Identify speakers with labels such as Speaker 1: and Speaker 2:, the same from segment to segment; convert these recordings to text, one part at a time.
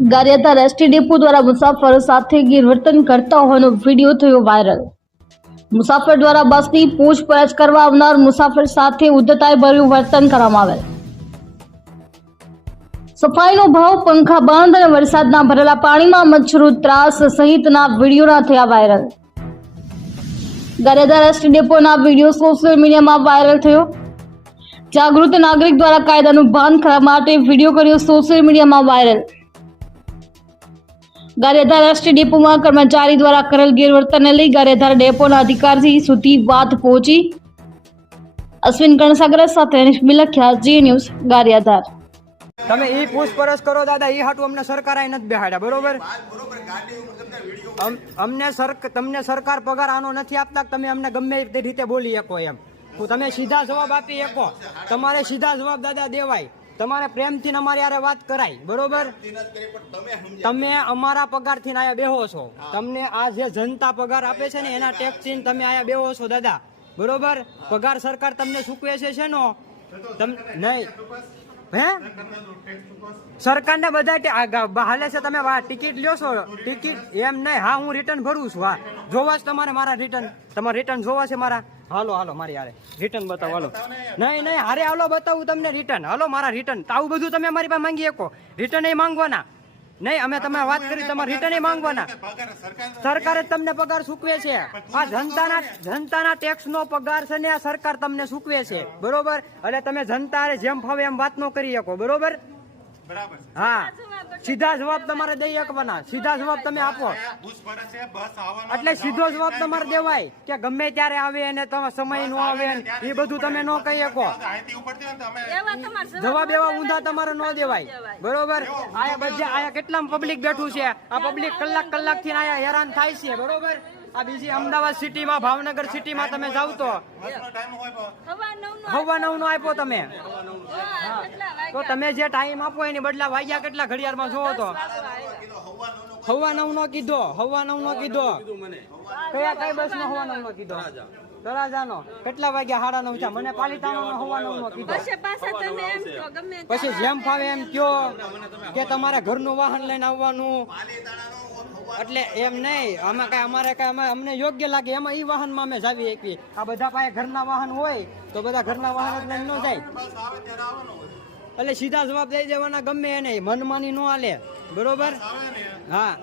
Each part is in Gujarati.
Speaker 1: ગારિયાધાર એસટી ડેપો દ્વારા મુસાફરો સાથે ગેરવર્તન કરતા હોવાનો વીડિયો થયો વાયરલ. મુસાફર દ્વારા બસની પૂછપરછ કરવા આવનાર મુસાફર સાથે ઉદ્ધતાઈ ભર્યું વર્તન કરવામાં આવેલ. સફાઈનો ભાવ, પંખા બંધ અને વરસાદના ભરેલા પાણીમાં મચ્છરો ત્રાસ સહિતના વિડીયોના થયા વાયરલ. ગારિયાધાર એસટી ડેપોના વીડિયો સોશિયલ મીડિયામાં વાયરલ થયો. જાગૃત નાગરિક દ્વારા કાયદાનું ભાન કરવા માટે વીડિયો કર્યો સોશિયલ મીડિયામાં વાયરલ. ગારિયાધાર રાષ્ટ્રીય ડેપોમાં કર્મચારી દ્વારા કરેલ ગેરવર્તનને લઈ ગારેધાર ડેપોના અધિકારી સુધી વાત પહોંચી. અશ્વિન ગણસાગર સાથે અનિશ બિલખ્યા, જી ન્યૂઝ, ગારિયાધાર.
Speaker 2: તમે ઈ પૂછપરછ કરો દાદા, ઈ હાટું અમને સરકારે નથી બેહાડ્યા, બરોબર? અમ- અમને સરકાર તમને સરકાર પગાર આનો નથી આપતા તમે અમને ગમે તે રીતે બોલી શકો એમ. તમે સીધા જવાબ આપી શકો. તમારે સીધા જવાબ દાદા દેવાય. તમારે પ્રેમથી અમારી યારે વાત કરાય બરોબર? તમે અમારા પગારથી આયા બેહો છો. તમને આ જે જનતા પગાર આપે છે ને એના ટેક્સ તમે આયા બેહો છો દાદા. બરોબર? પગાર સરકાર તમને ચૂકવે છે શેનો તમ નહીં. હે? સરકારને બધા હાલે છે તમે ટિકિટ લ્યો છો. ટિકિટ એમ નહીં. હા હું રિટર્ન ભરું છું હા. જોવા છે તમારે મારા રિટર્ન તમારે રિટર્ન જોવા છે મારા? હાલો હાલો મારી હારે. રિટર્ન બતાવો હાલો. નહીં નહીં હારે હાલો બતાવું તમને રિટર્ન હાલો મારા રિટર્ન આવું બધું તમે મારી પાસે માંગી શકો. રિટર્ન એ માંગવાના. નહીં અમે તમે વાત કરી તમારે રિટર્ન એ માંગવાના. સરકારે જ તમને પગાર ચૂકવે છે. આ જનતાના જનતાના ટેક્સ નો પગાર છે ને આ સરકાર તમને ચૂકવે છે. બરોબર? એટલે તમે જનતા હારે જેમ ફાવે એમ વાત નો કરી શકો. બરોબર? હા. સીધા જવાબ તમારે દઈ શકવાના સીધા જવાબ તમે આપો. એટલે સીધો જવાબ તમારે દેવાય કે ગમે ત્યારે આવે અને તમે સમય નો આવે એ બધું તમે ન કહી શકો. જવાબ એવા ઊંધા તમારે ન દેવાય. બરોબર? આયા બધે આયા કેટલા પબ્લિક બેઠું છે? આ પબ્લિક કલાક કલાકથી આયા હેરાન થાય છે. બરોબર? આ બીજી અમદાવાદ સિટીમાં ભાવનગર સિટીમાં તમે જાવ તો. હવા નવ નો આપ્યો તમે. તો તમે જે ટાઈમ આપો એની બદલા વાગ્યા કેટલા ઘડિયાળમાં જોવો તો. હવા નવ નો કીધો હવા નવ નો કીધો. કયા કઈ બસ નો હવા નવ નો કીધો? તળાજાનો. કેટલા વાગ્યા સાડા નવ છે મને પાલિતાનો નો હવા નવ નો કીધો.
Speaker 3: પછી
Speaker 2: જેમ ફાવે એમ કયો કે તમારે ઘરનું વાહન લઈને આવવાનું. એટલે એમ નહીં. આમાં કઈ અમારે કઈ અમે અમને યોગ્ય લાગે. એમાં ઈ વાહનમાં અમે જાવી એકવી. આ બધા પાસે ઘરના વાહન હોય, તો બધા ઘરના વાહન લઈને ન જાય. એટલે સીધા જવાબ દઈ દેવાના ગમે એને. મનમાની નો હાલે. બરોબર? હા.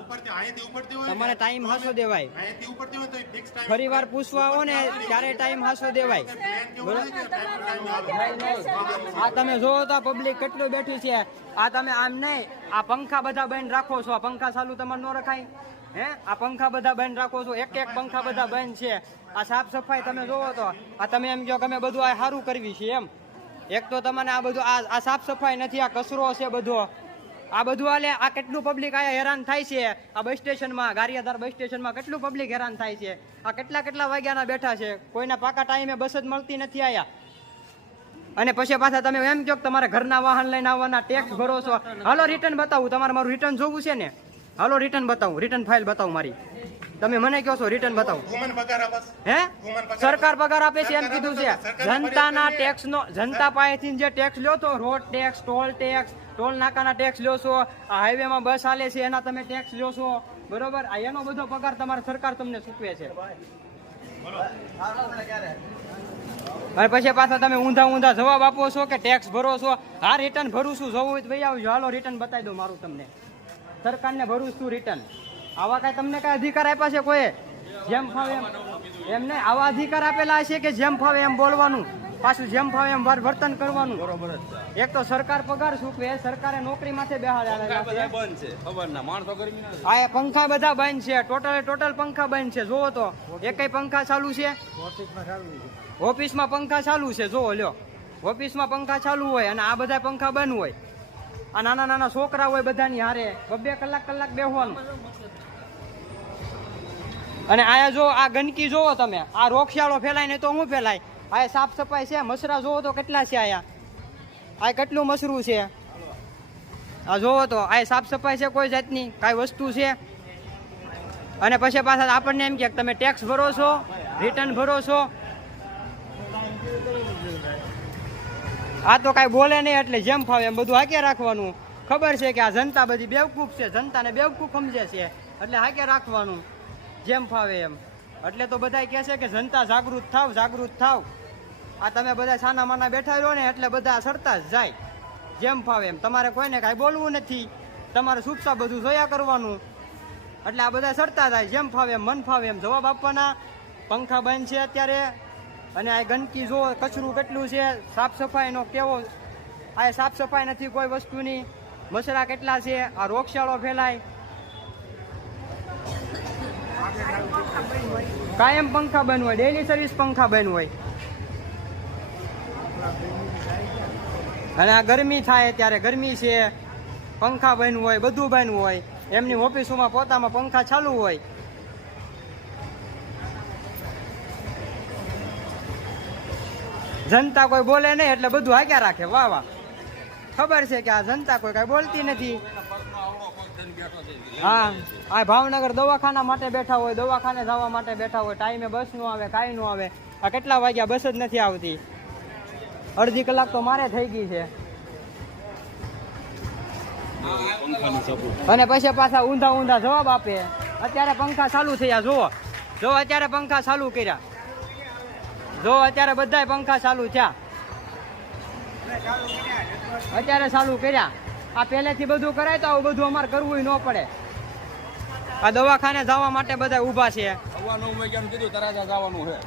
Speaker 2: તમારે ટાઈમ હાસો દેવાય. ફરી વાર પૂછવા આવો ને ત્યારે ટાઈમ હાસો દેવાય. બરોબર? આ તમે જોવો તો પબ્લિક કેટલું બેઠી છે. આ તમે આમ નહીં આ પંખા બધા બંધ રાખો છો. આ પંખા ચાલુ તમારે ન રખાય. હે? આ પંખા બધા બંધ રાખો છો. એક એક પંખા બધા બંધ છે. આ સાફ સફાઈ તમે જોવો તો આ તમે એમ કહો કે અમે બધું આ સારું કરવી છે એમ. એક તો તમને આ બધું આ આ સાફ સફાઈ નથી, આ કચરો છે બધો. આ બધું આલે આ કેટલું પબ્લિક આયા હેરાન થાય છે? આ બસ સ્ટેશનમાં, ગારિયાધાર બસ સ્ટેશનમાં કેટલું પબ્લિક હેરાન થાય છે? આ કેટલા કેટલા વાગ્યાના બેઠા છે? કોઈના પાકા ટાઈમે બસ જ મળતી નથી આયા અને પછી પાછા તમે એમ કહો તમારે ઘરના વાહન લઈને આવવાના ટેક્સ ભરો છો. હાલો રિટર્ન બતાવું. તમારે મારું રિટર્ન જોવું છે ને? હાલો રિટર્ન બતાવું. રિટર્ન ફાઇલ બતાવું મારી. તમે મને કહો છો રિટર્ન બતાવો. હે? સરકાર પગાર આપે છે એમ કીધું છે. જનતાના ટેક્સ નો જનતા પાસેથી જે ટેક્સ લ્યો તો road tax toll tax toll નાકાના tax લ્યો છો આ હાઈવે માં બસ હાલે છે એના તમે ટેક્સ લ્યો છો. બરોબર? આ એનો બધો પગાર તમારે સરકાર તમને ચૂકવે છે. અને પછી પાછા તમે ઊંધા ઊંધા જવાબ આપો છો કે ટેક્સ ભરો છો? હા રિટર્ન ભરું છું જવું હોય તો ભાઈ આવજો. હાલો રિટર્ન બતાવી દો મારું તમને. સરકારને ભરું છું રિટર્ન આવા કાંઈ તમને કાંઈ અધિકાર આપ્યા છે કોઈ? જેમ ફાવે એમ. એમને આવા અધિકાર આપેલા છે કે જેમ ફાવે એમ બોલવાનું પાછું જેમ ફાવે એમ વર- વર્તન કરવાનું. બરોબર એક તો સરકાર પગાર ચૂકવે સરકારે નોકરી માથે બેહાડ્યા છે.
Speaker 4: બંધ છે. ખબર ના માણસો ગરમી ના
Speaker 2: આ એ પંખા બધા બંધ છે. ટોટલ ટોટલ પંખા બંધ છે. જોવો તો એકય પંખા ચાલુ છે? ઓફિસમાં પંખા ચાલુ છે. જોવો લ્યો. ઓફિસમાં પંખા ચાલુ હોય અને આ બધા પંખા બંધ હોય. આ નાના નાના છોકરા હોય બધાની હારે. બબે કલાક કલાક બેહવાનું. અને આયા જો, આ ગંદકી જોવો તમે. આ રોગશાળો ફેલાય ને તો હું ફેલાય? આ સાફ સફાઈ છે? મસરા જોવો તો કેટલા છે આયા? આ કેટલું મસરું છે? આ જોવો તો, આ સાફ સફાઈ છે કોઈ જાતની? કાંઈ વસ્તુ છે? અને પછી પાછા આપણને એમ કે તમે ટેક્સ ભરો છો રિટર્ન ભરો છો? આ તો કાંઈ બોલે નહીં, એટલે જેમ ફાવે એમ બધું હાકે રાખવાનું. ખબર છે કે આ જનતા બધી બેવકૂફ છે, જનતાને બેવકૂફ સમજે છે. એટલે હાકે રાખવાનું. જેમ ફાવે એમ. એટલે તો બધા કહે છે કે જનતા જાગૃત થાવ જાગૃત થાવ. આ તમે બધા છાના માના બેઠા રહ્યો ને એટલે બધા સરતા જાય. જેમ ફાવે એમ. તમારે કોઈને કાંઈ બોલવું નથી. તમારે સુપસા બધું જોયા કરવાનું. એટલે આ બધા સરતા થાય જેમ ફાવે એમ, મન ફાવે એમ જવાબ આપવાના. પંખા બંધ છે અત્યારે. અને આ ગંદકી જો કચરું કેટલું છે સાફ સફાઈનો કેવો? આ સાફ સફાઈ નથી કોઈ વસ્તુની. મસરા કેટલા છે? આ રોગચાળો ફેલાય. કાયમ પંખા બંધ હોય ડેલી સર્વિસ પંખા બંધ હોય. અને આ ગરમી થાય ત્યારે ગરમી છે, પંખા બંધ હોય, બધું બંધ હોય. એમની ઓફિસોમાં પોતામાં પંખા ચાલુ હોય. જનતા કોઈ બોલે નહીં, એટલે બધું હાક્યા રાખે. વાહ વાહ. ખબર છે કે આ જનતા કોઈ કઈ બોલતી નથી. હા, આ ભાવનગર દવાખાના માટે બેઠા હોય, દવાખાને જવા માટે બેઠા હોય, ટાઈમે બસનું આવે, કાંઈ નું આવે. આ કેટલા વાગ્યા બસ જ નથી આવતી? અડધી કલાક તો મારે થઈ ગઈ છે. અને પછી પાછા ઊંધા ઊંધા જવાબ આપે. અત્યારે પંખા ચાલુ થયા, જુઓ. જો અત્યારે પંખા ચાલુ કર્યા. જો અત્યારે બધાય પંખા ચાલુ થયા. અત્યારે ચાલુ કર્યા. આ પહેલેથી બધું કરાય તો આવું બધું અમારે કરવું ન પડે. આ દવાખાને જવા માટે બધા ઊભા છે.
Speaker 4: સવારનું મેં કીધું, તરાજા જવાનું છે.